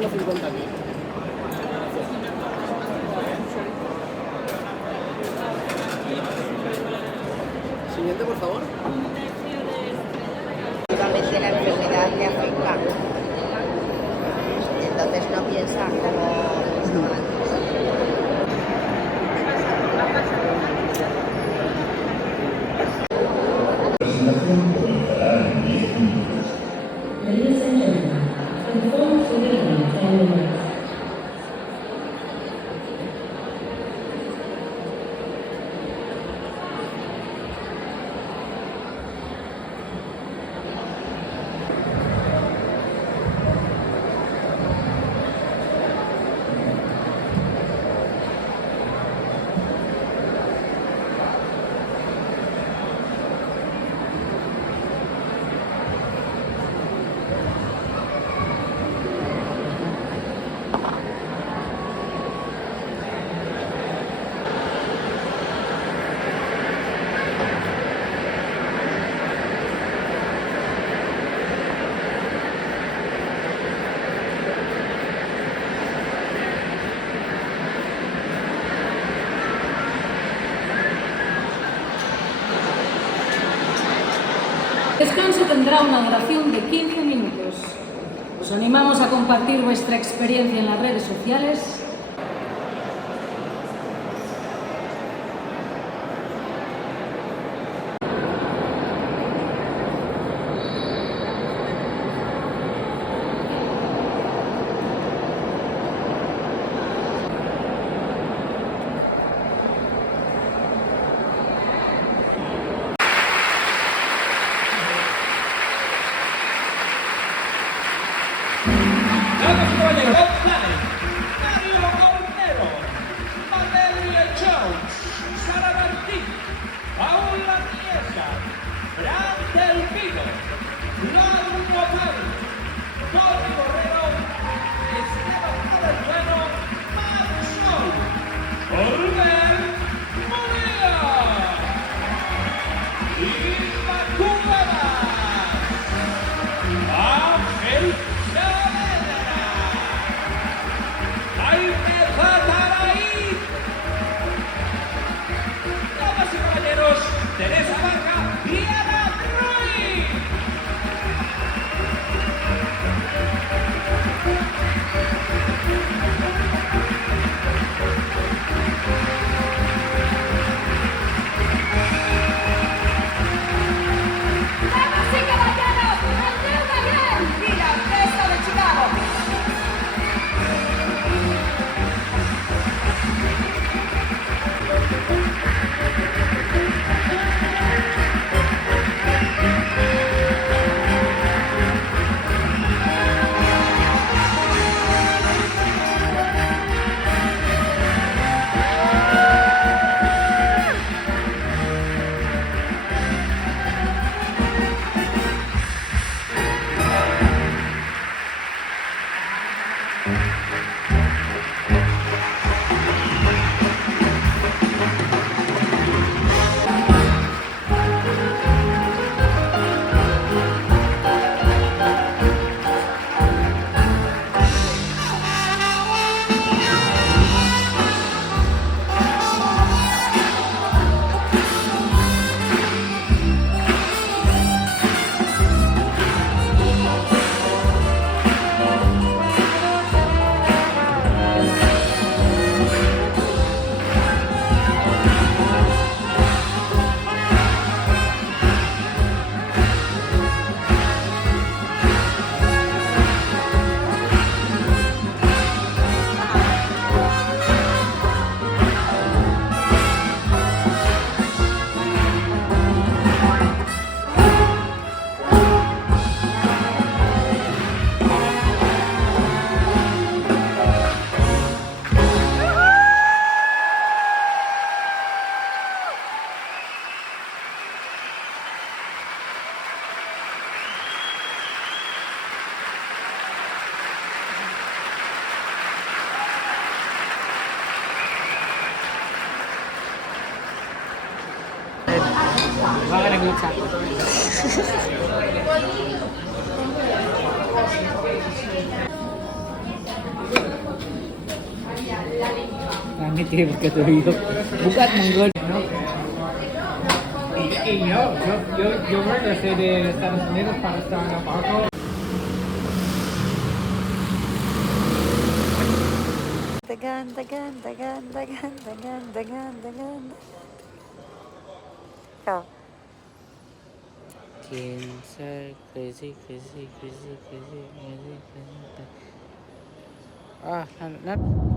pago 50.000. Siguiente, por favor. Solamente la enfermedad le afecta. Entonces no piensa como... Presentación comenzará en 10 minutos. Ladies and gentlemen, the phone to begin in 10 minutes. El descanso tendrá una duración de 15 minutos. Os animamos a compartir vuestra experiencia en las redes sociales. Damas y caballeros, Mario Olmero, Valeria Jones, Sara Martín, Paula Chiesa, Fran del Pino, Laura Pablo, Tony Borrero, Esteban Valenzuela, Marisol, Olver Molina, Inmaculada, Ángel Saavedra, Jaime Zataraí, damas y caballeros, Teresa Barca y Ana Ruiz. Damas y caballeros, el New Gallien y la Orquesta de Chicago. Va a haber mucha. Langit kayo magkatuyo. Bukat mong good, no? Yo regresé de Estados Unidos para estar en el barco. Dagan. Ikaw. Cancer, crazy. Ah, not